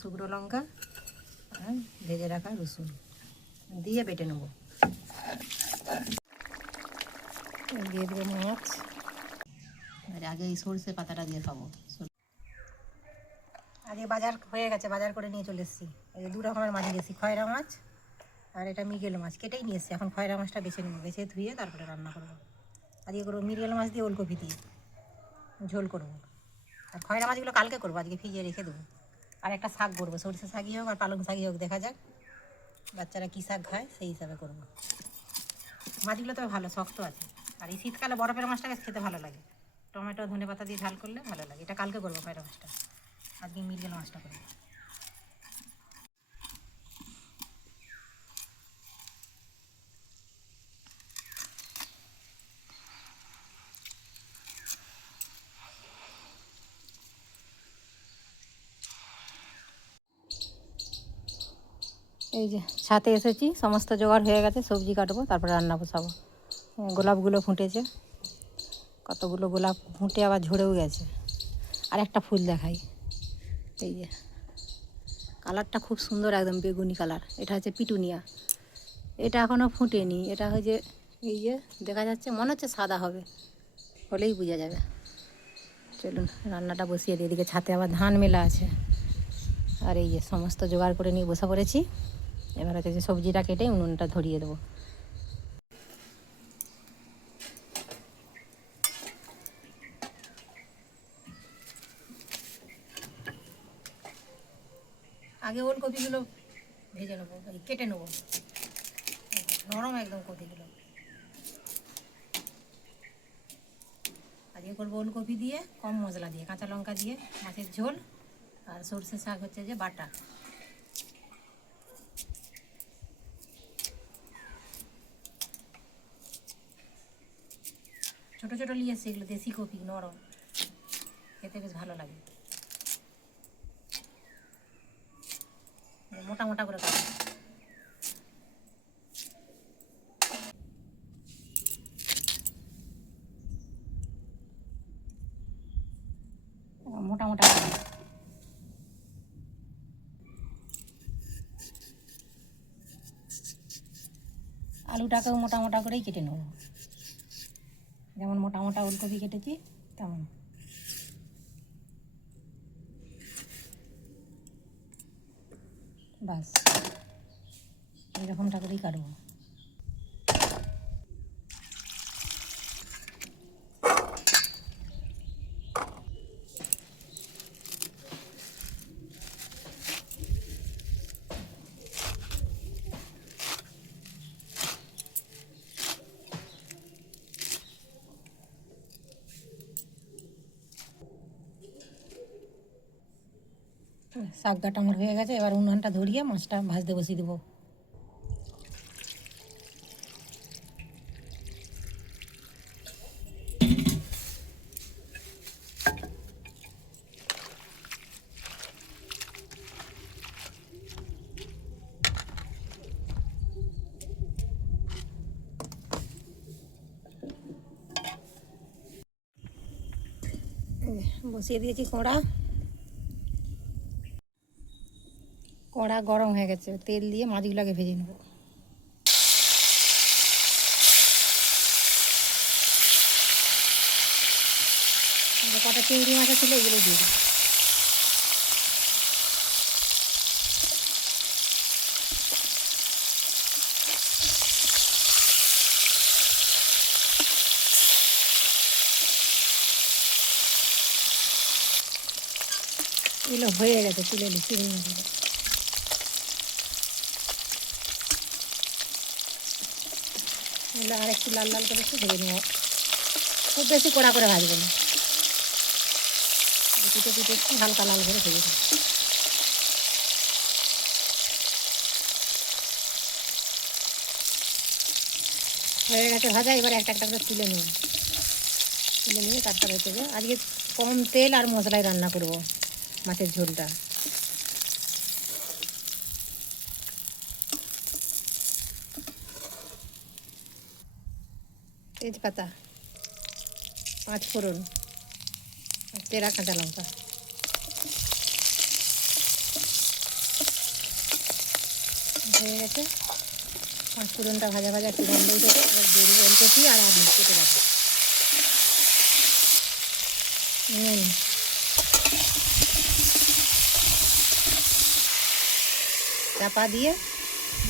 শুকনো লঙ্কা আর ভেজে রাখা রসুন দিয়ে বেটে নেব। দিয়ে দেবো মাছ, আর আগে এই সরষে পাতাটা দিয়ে খাবো। আগে বাজার হয়ে গেছে, বাজার করে নিয়ে চলে এসেছি। এই 2 রকমের মাছ নিয়েছি, খয়রা মাছ আর এটা মৃগেল মাছ। কেটেই নিয়ে এসেছি, এখন খয়রা মাছটা বেছে নেবো, বেছে ধুয়ে তারপরে রান্না করবো। আজকে করবো মৃগেল মাছ দিয়ে ওলকপি দিয়ে ঝোল করবো। আর খয়রা মাছগুলো কালকে করবো, আজকে ভিজিয়ে রেখে দেবো। আর একটা শাক করবো, সরষে শাকই হোক আর পালং শাকই হোক, দেখা যাক বাচ্চারা কী শাক খায় সেই হিসাবে করবো। মাছগুলো তবে ভালো শক্ত আছে। আর এই শীতকালে বরফের মাছটাকে খেতে ভালো লাগে, টমেটো ধনে পাতা দিয়ে ঝাল করলে ভালো লাগে। এটা কালকে করবো খয়রা মাছটা, আজকে মৃগেল মাছটা করবো। এই যে ছাতে এসেছি, সমস্ত জোগাড় হয়ে গেছে, সবজি কাটবো তারপরে রান্না বসাবো। গোলাপগুলো ফুটেছে, কতগুলো গোলাপ ফুটে আবার ঝরেও গেছে। আর একটা ফুল দেখাই, এই যে কালারটা খুব সুন্দর, একদম বেগুনি কালার। এটা হচ্ছে পিটুনিয়া, এটা এখনও ফুটেনি। এটা হচ্ছে এই যে দেখা যাচ্ছে, মনে হচ্ছে সাদা হবে, হলেই বোঝা যাবে। চলুন রান্নাটা বসিয়ে দিই। এদিকে ছাতে আবার ধান মেলা আছে। আর এই যে সমস্ত জোগাড় করে নিয়ে বসে পড়েছি। এবার হচ্ছে যে সবজিটা কেটে উনুনটা ধরিয়ে দেবো। আগে ওলকপিগুলো ভেজে নেবো, কেটে নেবো, নরম একদম কপিগুলো। আজকে করবো ওলকপি দিয়ে, কম মশলা দিয়ে, কাঁচা লঙ্কা দিয়ে মাছের ঝোল। আর সরষে শাক হচ্ছে যে বাটা। ছোটো ছোটো নিয়ে এসছে, এগুলো দেশি কপি, নরম, খেতে বেশ ভালো লাগে। মোটা মোটা করে কাটবো। মোটা মোটা করে। আলুটাকেও মোটা মোটা করেই কেটে নেব, যেমন মোটা মোটা ওলকপি কেটেছি তেমন। বাস এরকমটা করেই কাটবো। শাক কাটা আমার হয়ে গেছে, এবার উনুনটা ধরিয়ে মাছটা ভাজতে বসিয়ে দেবো। বসিয়ে দিয়েছি কড়া, কড়া গরম হয়ে গেছে, তেল দিয়ে মাছগুলোকে ভেজে নেব। কটা চিংড়ি মাছ ছিল, এগুলো দিয়ে দেবো। এগুলো হয়ে গেছে, তুলে নিই চিংড়ি মাছগুলো। এগুলো আর একটু লাল লাল করে একটু ভেজে নেব, খুব বেশি কড়া করে ভাজবো না, পিঠে পিঠে একটু হালকা লাল করে ভেজে নেব। হয়ে গেছে ভাজা, এবার একটা একটা করে তুলে নেব। তুলে নিয়ে তারপরে হচ্ছে যে আজকে কম তেল আর মশলায় রান্না করব মাছের ঝোলটা। তেজপাতা, 5 ফোড়ন, চেরা কাঁচা লঙ্কা, হয়ে গেছে। পাঁচফোড়নটা ভাজা ভাজা একটু গন্ধ উঠেছে, এবার দিয়ে দেবো ওলকপি আর আলু কেটে রাখবো। নুন, চাপা দিয়ে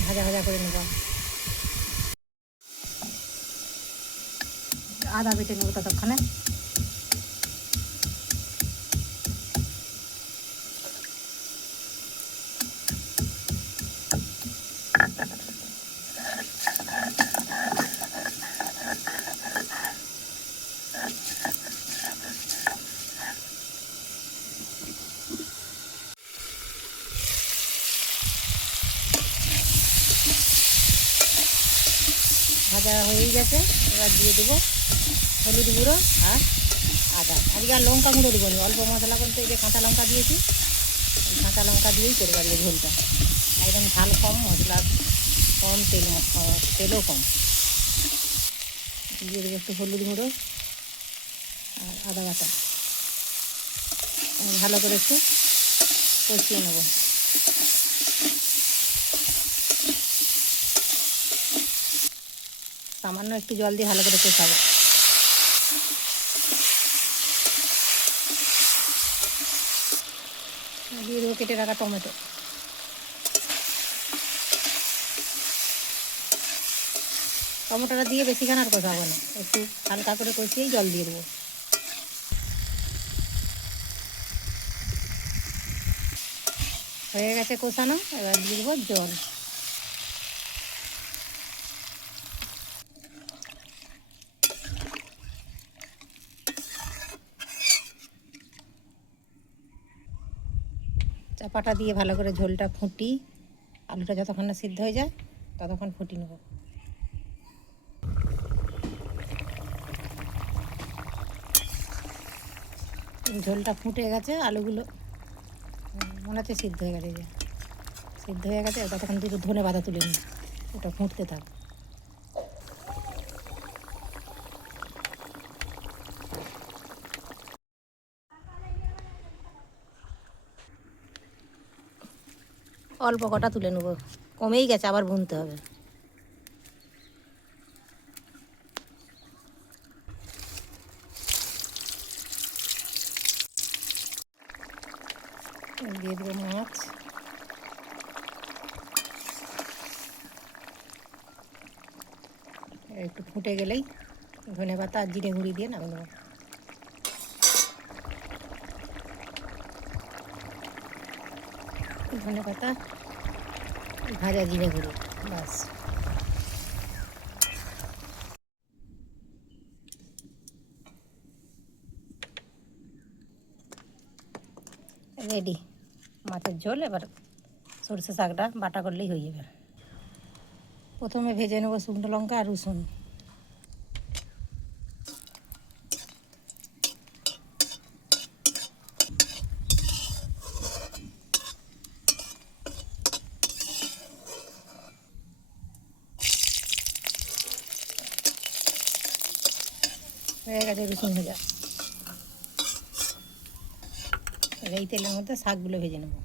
ভাজা ভাজা করে নেব। আদা বেটে নেবো ততক্ষণে। ভাজা হয়েই গেছে, এবার দিয়ে দেবো হলুদ গুঁড়ো আর আদা। আজকে আর লঙ্কা গুঁড়ো দেবো না, অল্প মশলা বলতে এই যে কাঁচা লঙ্কা দিয়েছি, এই কাঁচা লঙ্কা দিয়েই করবো আজকে ঝোলটা। একদম ঝাল কম, মশলা কম, তেলও কম। দিয়ে দেবো একটু হলুদ গুঁড়ো আর আদা বাটা, ভালো করে একটু কষিয়ে নেবো। সামান্য একটু জল দিয়ে ভালো করে কষাবো। দিয়ে দেবো কেটে রাখা টমেটো। টমেটোটা দিয়ে বেশিক্ষণ আর কষাবো না, একটু হালকা করে কষিয়েই জল দিয়ে দেবো। হয়ে গেছে কষানো, এবার দিয়ে দেবো জল। চাপাটা দিয়ে ভালো করে ঝোলটা ফুটি, আলুটা যতক্ষণ না সিদ্ধ হয়ে যায় ততক্ষণ ফুটি নেব। ঝোলটা ফুটে গেছে, আলুগুলো মনে হচ্ছে সিদ্ধ হয়ে গেছে। যে সিদ্ধ হয়ে গেছে, ততক্ষণ দুটো ধনে পাতা তুলে নিই, ওটা ফুটতে থাক। অল্প কটা তুলে নেবো, কমেই গেছে, আবার ভুনতে হবে। দিয়ে দেবো মাছ, একটু ফুটে গেলেই ধনে পাতা আর জিরে গুঁড়ি দিয়ে নামিয়ে নেবো। ধনে পাতা, ভাজা জিরে গুঁড়ি, বাস। রেডি মাছের ঝোল। এবার সরষে শাকটা বাটা করলেই হয়ে যাবে। প্রথমে ভেজে নেবো শুকনো লঙ্কা আর রসুন। হয়ে গেছে রসুন ভাজা, এই তেলের মধ্যে শাকগুলো ভেজে নেবো।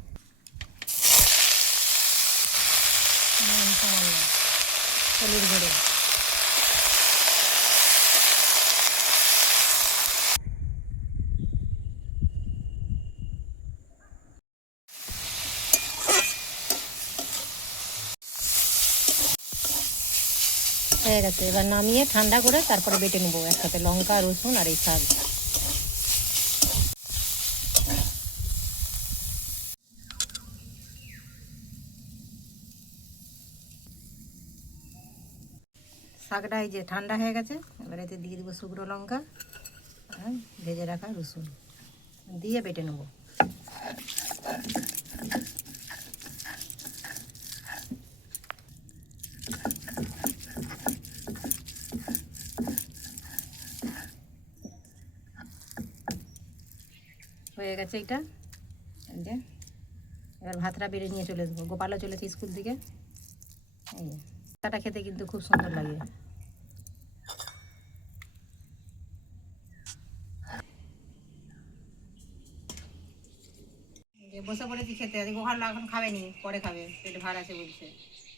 সামান্য হলুদ গুঁড়ো, হয়ে গেছে। এবার নামিয়ে ঠান্ডা করে তারপরে বেটে নেবো একসাথে লঙ্কা, রসুন আর এই শাক। শাকটা এই যে ঠান্ডা হয়ে গেছে, এবার এতে দিয়ে দেবো শুকনো লঙ্কা আর ভেজে রাখা রসুন দিয়ে বেটে নেবো। হয়ে গেছে এইটা, এই যে এবার ভাতটা বেড়ে নিয়ে চলে দেবো। গোপালও চলেছে স্কুল থেকে। এই যে ভাতটা খেতে কিন্তু খুব সুন্দর লাগে। বসে পড়েছে বসেছি খেতে, আজকে ওখানে এখন খাবে নি, পরে খাবে, পেটে ভার আছে বলছে,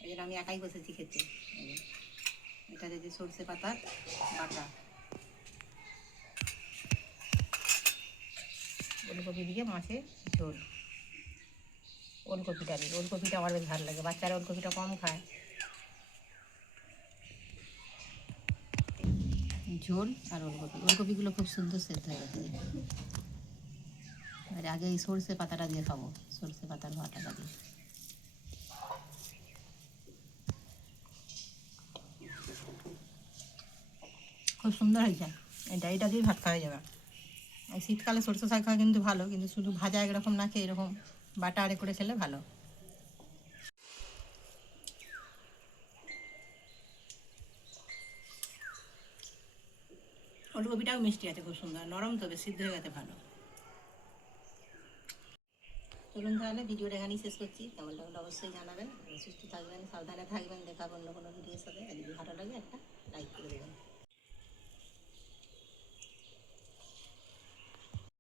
ওই জন্য আমি একাই বসেছি খেতে। এটা যে সর্ষে পাতার বাটা, ওলকপি দিয়ে মাছের ঝোল। ওলকপিটা দিই, ওলকপিটা আমার বেশ ভালো লাগে, বাচ্চারা ওলকপিটা কম খায়। ঝোল আর ওলকপি, ওলকপিগুলো খুব সুন্দর সেদ্ধ হয়ে গেছে। এবার আগে এই সর্ষে পাতাটা দিয়ে খাবো, সর্ষে পাতার বাটাটা দিয়ে। খুব সুন্দর হয়েছে এটা দিয়ে ভাত খাওয়া যাবে। এই শীতকালে সরষে শাক খাওয়া কিন্তু ভালো, কিন্তু শুধু ভাজা একরকম না খেয়ে এরকম বাটা আরে করে খেলে ভালো। ওলকপিটাও মিষ্টি আছে, খুব সুন্দর নরম, তবে সিদ্ধ হয়ে গেছে ভালো। চলুন তাহলে ভিডিওটা এখানেই শেষ করছি। কেমন লাগলো অবশ্যই জানাবেন। সুস্থ থাকবেন, সাবধানে থাকবেন। দেখা অন্য কোনো ভিডিওর সাথে। যদি ভালো লাগে একটা